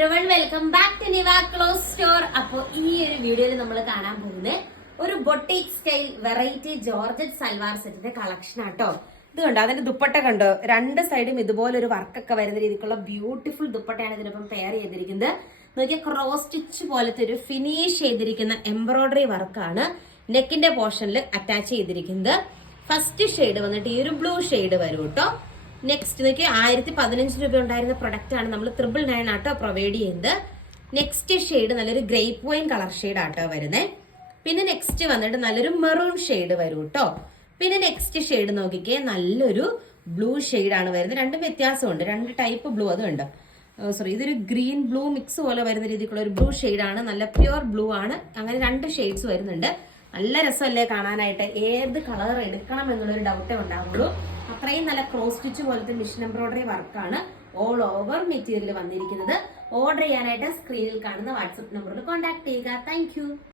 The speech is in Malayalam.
Everyone welcome back to Niva cloth store. അപ്പൊ ഈ ഒരു വീഡിയോയിൽ നമ്മൾ കാണാൻ പോകുന്നത് ഒരു boutique style variety georgette salwar സെറ്റിന്റെ കളക്ഷൻ ആട്ടോ. ഇത് കണ്ടോ, അതിന്റെ ദുപ്പട്ട കണ്ടോ, രണ്ട് സൈഡും ഇതുപോലെ ഒരു വർക്കൊക്കെ വരുന്ന രീതിക്കുള്ള ബ്യൂട്ടിഫുൾ ദുപ്പട്ടയാണ് ഇതിനൊപ്പം പെയർ ചെയ്തിരിക്കുന്നത്. നോക്കിയാൽ ക്രോസ് സ്റ്റിച്ച് പോലത്തെ ഒരു ഫിനിഷ് ചെയ്തിരിക്കുന്ന എംബ്രോയിഡറി വർക്കാണ് നെക്കിന്റെ പോർഷനിൽ അറ്റാച്ച് ചെയ്തിരിക്കുന്നത്. ഫസ്റ്റ് ഷെയ്ഡ് വന്നിട്ട് ഈ ഒരു ബ്ലൂ ഷെയ്ഡ് വരും കേട്ടോ. നെക്സ്റ്റ് നോക്കി 1015 രൂപ ഉണ്ടായിരുന്ന പ്രൊഡക്റ്റ് ആണ് നമ്മൾ 999 ആട്ടോ പ്രൊവൈഡ് ചെയ്യുന്നത്. നെക്സ്റ്റ് ഷെയ്ഡ് നല്ലൊരു ഗ്രേപ്പ് വൈൻ കളർ ഷെയ്ഡ് ആട്ടോ വരുന്നത്. പിന്നെ നെക്സ്റ്റ് വന്നിട്ട് നല്ലൊരു മെറൂൺ ഷെയ്ഡ് വരും കേട്ടോ. പിന്നെ നെക്സ്റ്റ് ഷെയ്ഡ് നോക്കിക്കേ, നല്ലൊരു ബ്ലൂ ഷെയ്ഡ് ആണ് വരുന്നത്. രണ്ടും വ്യത്യാസമുണ്ട്, രണ്ട് ടൈപ്പ് ബ്ലൂ അതുണ്ട്. സോറി, ഇതൊരു ഗ്രീൻ ബ്ലൂ മിക്സ് പോലെ വരുന്ന രീതിക്കുള്ള ഒരു ബ്ലൂ ഷെയ്ഡ് ആണ്, നല്ല പ്യുവർ ബ്ലൂ ആണ്. അങ്ങനെ രണ്ട് ഷെയ്ഡ്സ് വരുന്നുണ്ട്. നല്ല രസമല്ലേ കാണാനായിട്ട്. ഏത് കളർ എടുക്കണം എന്നുള്ളൊരു ഡൗട്ടേ ഉണ്ടാവുള്ളൂ. അത്രയും നല്ല ക്രോസ് സ്റ്റിച്ച് പോലത്തെ മിഷൻ എംബ്രോയിഡറി വർക്കാണ് ഓൾ ഓവർ മെറ്റീരിയൽ വന്നിരിക്കുന്നത്. ഓർഡർ ചെയ്യാനായിട്ട് സ്ക്രീനിൽ കാണുന്ന വാട്സ്ആപ്പ് നമ്പറിൽ കോൺടാക്ട് ചെയ്യുക. താങ്ക്